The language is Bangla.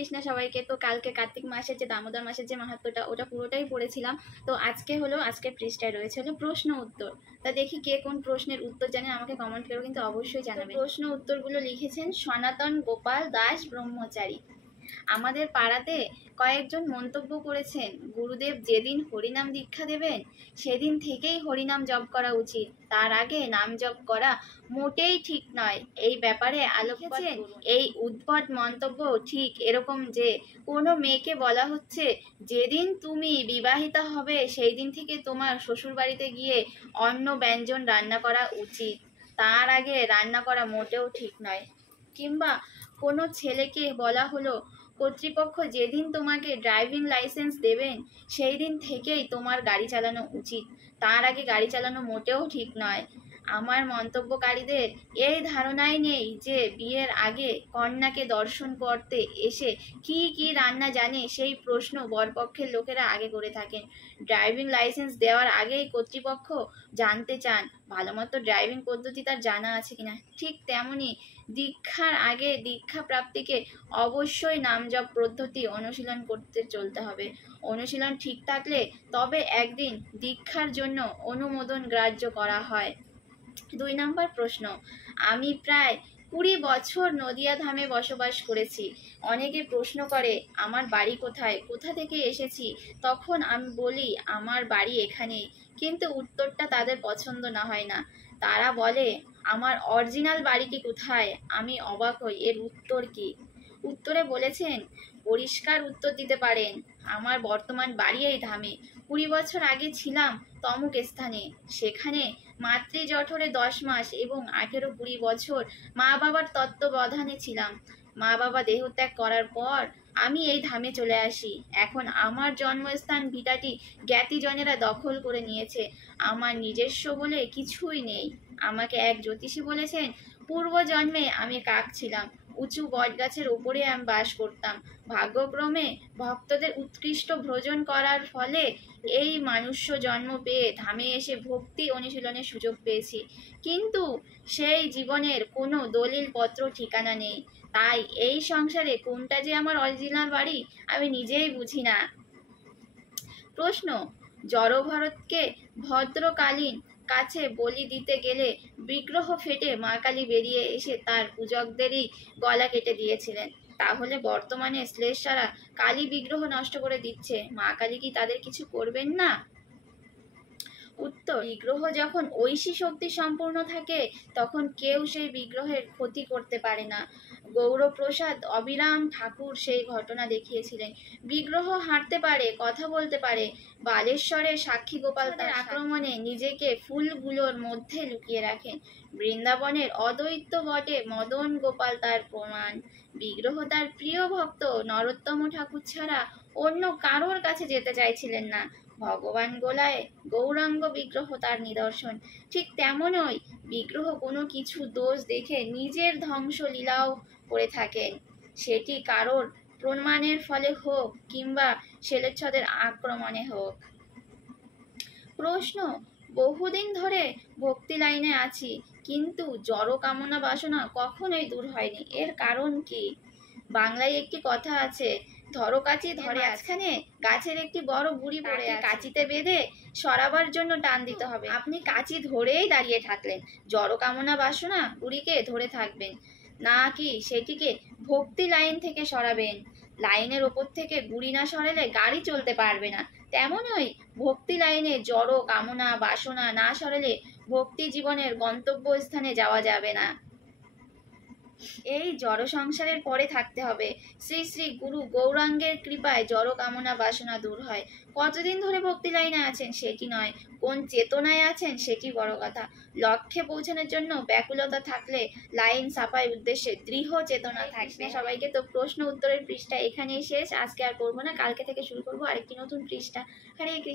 কৃষ্ণ সবাইকে। তো কালকে কার্তিক মাসের যে দামোদর মাসের যে মাহাত্ম্যটা ওটা পুরোটাই পড়েছিলাম। তো আজকে পৃষ্ঠায় রয়েছে হলো প্রশ্ন উত্তর। তা দেখি কে কোন প্রশ্নের উত্তর জানেন, আমাকে কমেন্ট করে কিন্তু অবশ্যই জানাবেন। প্রশ্ন উত্তরগুলো লিখেছেন সনাতন গোপাল দাস ব্রহ্মচারী। আমাদের পাড়াতে কয়েকজন মন্তব্য করেছেন, গুরুদেব যেদিন হরিনাম দীক্ষা দেবেন সেদিন থেকেই হরিনাম জপ করা উচিত, তার আগে নাম জপ করা মোটেই ঠিক নয়। এই ব্যাপারে আলোচনা। এই উদ্ভট মন্তব্য ঠিক এরকম যে কোনো মেয়েকে বলা হচ্ছে যেদিন তুমি বিবাহিতা হবে সেই দিন থেকে তোমার শ্বশুর বাড়িতে গিয়ে অন্ন ব্যঞ্জন রান্না করা উচিত, তার আগে রান্না করা মোটেও ঠিক নয়। কিংবা কোনো ছেলেকে বলা হলো কর্তৃপক্ষ যেদিন তোমাকে ড্রাইভিং লাইসেন্স দেবেন সেই দিন থেকেই তোমার গাড়ি চালানো উচিত, তার আগে গাড়ি চালানো মোটেও ঠিক নয়। আমার মন্তব্যকারীদের এই ধারণাই নেই যে বিয়ের আগে কন্যাকে দর্শন করতে এসে কি কি রান্না জানে সেই প্রশ্ন বরপক্ষের লোকেরা আগে করে থাকেন। ড্রাইভিং লাইসেন্স দেওয়ার আগেই কর্তৃপক্ষ জানতে চান ভালো মতো ড্রাইভিং পদ্ধতি তার জানা আছে কিনা। ঠিক তেমনি দীক্ষার আগে দীক্ষা প্রাপ্তিকে অবশ্যই নামজপ পদ্ধতি অনুশীলন করতে চলতে হবে। অনুশীলন ঠিক থাকলে তবে একদিন দীক্ষার জন্য অনুমোদন গ্রাহ্য করা হয়। 2 নম্বর প্রশ্ন, আমি প্রায় 20 বছর নদিয়া ধামে বসবাস করেছি। অনেকে প্রশ্ন করে আমার বাড়ি কোথায়, কোথা থেকে এসেছি। তখন আমি বলি আমার বাড়ি এখানেই, কিন্তু উত্তরটা তাদের পছন্দ না হয় না। তারা বলে আমার অরিজিনাল বাড়িটি কোথায়। আমি অবাক হই, এর উত্তর কি? উত্তরে বলেছেন পরিষ্কার উত্তর দিতে পারেন, আমার বর্তমান বাড়ি এই ধামে। 20 বছর আগে ছিলাম তমুক স্থানে, সেখানে মাতৃ জঠরে 10 মাস এবং 18-20 বছর মা বাবার তত্ত্বাবধানে ছিলাম। মা বাবা দেহত্যাগ করার পর আমি এই ধামে চলে আসি। এখন আমার জন্মস্থান ভিটাটি জ্ঞাতিজনেরা দখল করে নিয়েছে। আমার নিজস্ব বলে কিছুই নেই। আমাকে এক জ্যোতিষী বলেছেন পূর্বজন্মে আমি কাক ছিলাম, উঁচু বটগাছের উপরে আমি বাস করতাম। ভাগ্যক্রমে ভক্তদের উৎকৃষ্ট ভোজন করার ফলে এই মানুষ্য জন্ম পেয়ে ধামে এসে ভক্তি অনুশীলনের সুযোগ পেয়েছি, কিন্তু সেই জীবনের কোনো দলিল পত্র ঠিকানা নেই। তাই এই সংসারে কোনটা যে আমার অরিজিনাল বাড়ি আমি নিজেই বুঝি না। প্রশ্ন, জড়ভরতকে ভদ্রকালীন কাছে বলি দিতে গেলে বিগ্রহ ফেটে মা কালী বেরিয়ে এসে তার পূজকদেরই গলা কেটে দিয়েছিলেন, তাহলে বর্তমানে শ্লেষারা কালী বিগ্রহ নষ্ট করে দিচ্ছে, মা কালী কি তাদের কিছু করবেন না? উত্তর, বিগ্রহ যখন ঐশী শক্তি সম্পূর্ণ থাকে তখন কেউ সেই বিগ্রহের ক্ষতি করতে পারে না। গৌরপ্রসাদ অবিরাম ঠাকুর সেই ঘটনা দেখিয়েছিলেন। বিগ্রহ হাঁটতে পারে, কথা বলতে পারে। বালেশ্বরের সাক্ষী গোপাল তার আক্রমণে নিজেকে ফুলগুলোর মধ্যে লুকিয়ে রাখেন। বৃন্দাবনের অদ্বৈত বটে মদন গোপাল তার প্রমাণ। বিগ্রহ তার প্রিয় ভক্ত নরোত্তম ঠাকুর ছাড়া অন্য কারোর কাছে যেতে চাইছিলেন না। ভগবান গোলায় গৌরাঙ্গ বিগ্রহ তার নিদর্শন। ঠিক তেমনই বিগ্রহ কোনো কিছু দোষ দেখে নিজের ধ্বংসলীলাও করে থাকেন, সেটি কারোর প্রমাণের ফলে হোক কিংবা শেলেচ্ছদের আক্রমণে হোক। প্রশ্ন, বহুদিন ধরে ভক্তি লাইনে আছি কিন্তু জড় কামনা বাসনা কখনোই দূর হয়নি, এর কারণ কি? বাংলায় একটি কথা আছে, ধরো কাচি ধরে মাঝখানে গাছের একটি বড় বুড়ি পড়ে আছে, কাচিতে বেঁধে সরাবার জন্য টান দিতে হবে। আপনি কাচি ধরেই দাঁড়িয়ে থাকলেন, জড় কামনা বাসনা বুড়িকে ধরে থাকবেন নাকি সেটিকে ভক্তি লাইন থেকে সরাবেন? লাইনের ওপর থেকে বুড়ি না সরালে গাড়ি চলতে পারবে না। তেমনই ভক্তি লাইনে জড় কামনা বাসনা না সরালে ভক্তি জীবনের গন্তব্যস্থানে যাওয়া যাবে না। এই জড় সংসারের পরে থাকতে হবে। শ্রী শ্রী গুরু গৌরাঙ্গের কৃপায় জড় কামনা বাসনা দূর হয়। কতদিন ধরে ভক্তি লাইনে আছেন সেটি নয়, কোন চেতনায় আছেন সেটি বড় কথা। লক্ষ্যে পৌঁছানোর জন্য ব্যাকুলতা থাকলে লাইন সাফাই উদ্দেশ্যে দৃঢ় চেতনা থাকবে। সবাইকে। তো প্রশ্ন উত্তরের পৃষ্ঠা এখানেই শেষ, আজকে আর করবো না, কালকে থেকে শুরু করবো আরেকটি নতুন পৃষ্ঠা। হরে কৃষ্ণ।